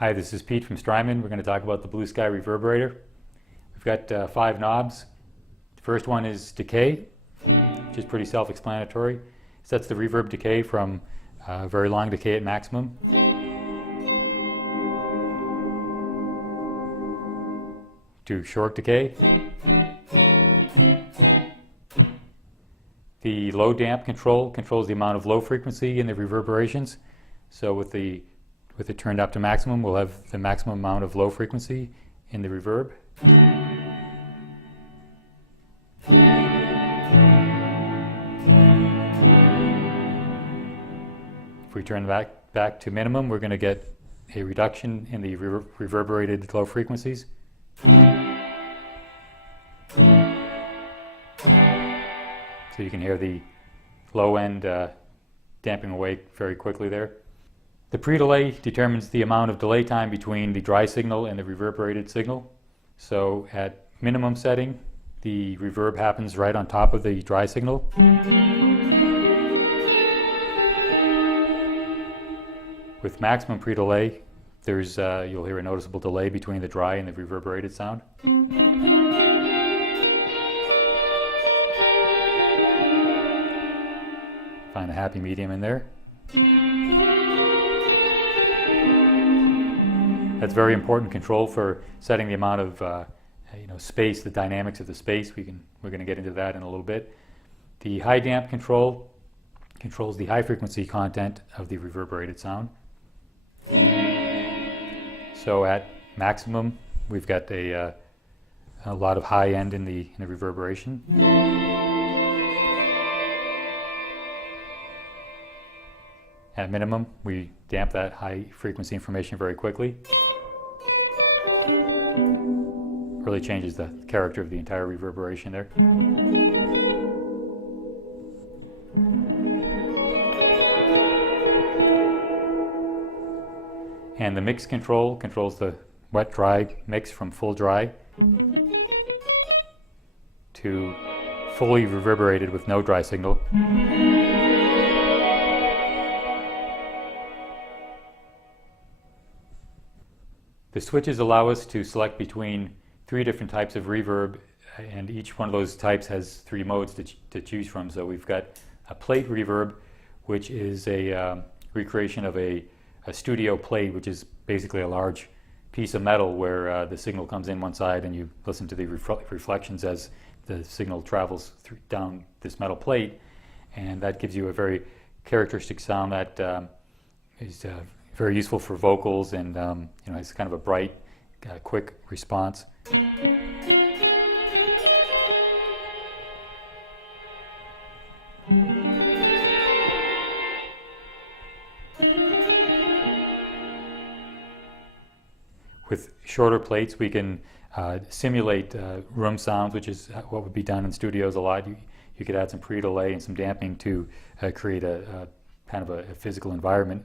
Hi, this is Pete from Strymon. We're going to talk about the blueSky reverberator. We've got 5 knobs. The first one is decay, which is pretty self-explanatory. It sets the reverb decay from very long decay at maximum to short decay. The low damp control controls the amount of low frequency in the reverberations. So with it turned up to maximum, we'll have the maximum amount of low frequency in the reverb. If we turn back to minimum, we're going to get a reduction in the reverberated low frequencies. So you can hear the low end damping away very quickly there. The pre-delay determines the amount of delay time between the dry signal and the reverberated signal. So at minimum setting, the reverb happens right on top of the dry signal. With maximum pre-delay, you'll hear a noticeable delay between the dry and the reverberated sound. Find a happy medium in there. That's very important control for setting the amount of space, the dynamics of the space. We're going to get into that in a little bit. The high damp control controls the high frequency content of the reverberated sound. So at maximum, we've got a lot of high end in the reverberation. At minimum, we damp that high frequency information very quickly. Really changes the character of the entire reverberation there. And the mix control controls the wet-dry mix from full dry to fully reverberated with no dry signal. The switches allow us to select between 3 different types of reverb, and each one of those types has 3 modes to choose from. So we've got a plate reverb, which is a recreation of a studio plate, which is basically a large piece of metal where the signal comes in one side and you listen to the reflections as the signal travels down this metal plate, and that gives you a very characteristic sound that is very useful for vocals, and it's kind of a bright, quick response. With shorter plates, we can simulate room sounds, which is what would be done in studios a lot. You could add some pre-delay and some damping to create a kind of a physical environment.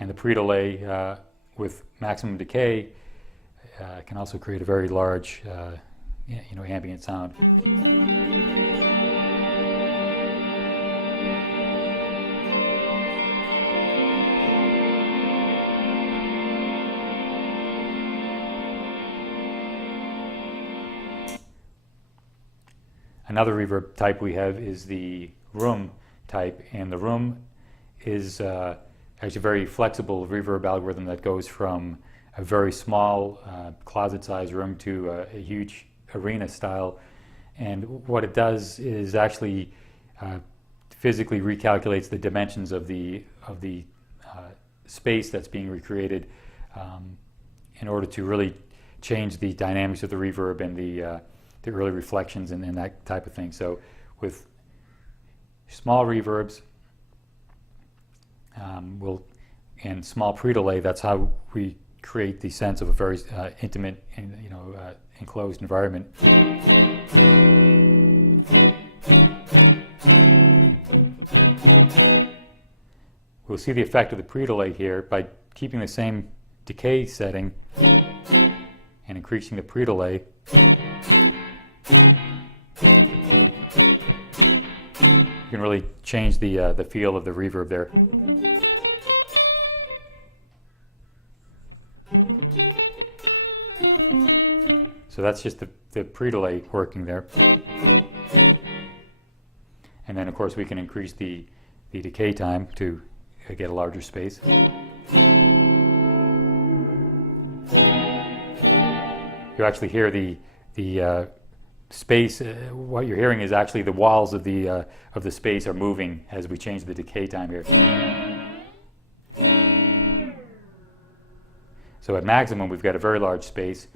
And the pre-delay with maximum decay can also create a very large, ambient sound. Another reverb type we have is the room type, and the room is actually a very flexible reverb algorithm that goes from a very small closet-sized room to a huge arena style. And what it does is actually physically recalculates the dimensions of the space that's being recreated in order to really change the dynamics of the reverb and the early reflections and that type of thing. So with small reverbs and small pre-delay, that's how we create the sense of a very intimate and enclosed environment. We'll see the effect of the pre-delay here by keeping the same decay setting and increasing the pre-delay. You can really change the feel of the reverb there. So that's just the pre-delay working there. And then of course we can increase the decay time to get a larger space. You actually hear the space. What you're hearing is actually the walls of the space are moving as we change the decay time here. So at maximum we've got a very large space,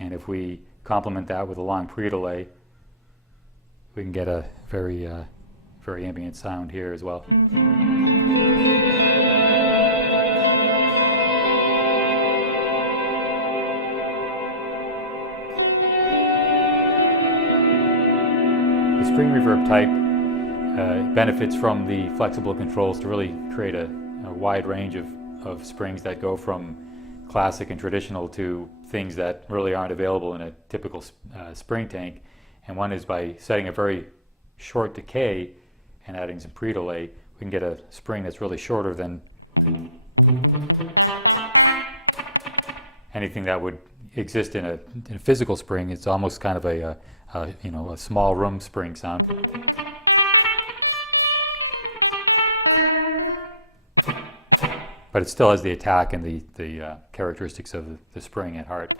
and if we complement that with a long pre-delay, we can get a very very ambient sound here as well. The spring reverb type benefits from the flexible controls to really create a wide range of springs that go from classic and traditional to things that really aren't available in a typical spring tank. And one is by setting a very short decay and adding some pre-delay, we can get a spring that's really shorter than anything that would exist in a physical spring. It's almost kind of a small room spring sound. But it still has the attack and the characteristics of the spring at heart.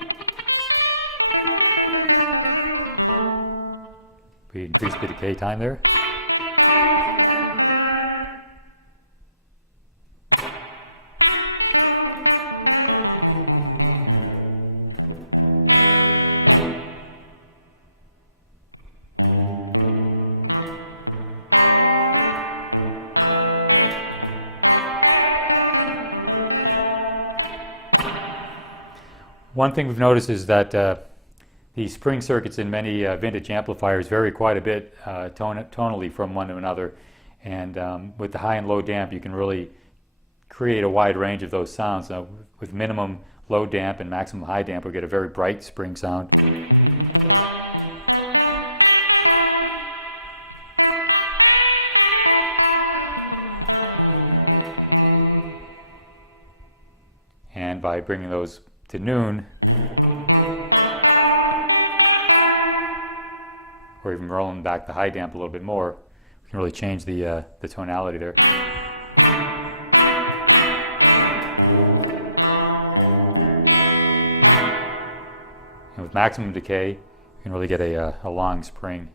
We increase the decay time there. One thing we've noticed is that the spring circuits in many vintage amplifiers vary quite a bit tonally from one to another, and with the high and low damp you can really create a wide range of those sounds. Now, with minimum low damp and maximum high damp, we get a very bright spring sound. And by bringing those to noon, or even rolling back the high damp a little bit more, we can really change the tonality there. And with maximum decay, you can really get a long spring.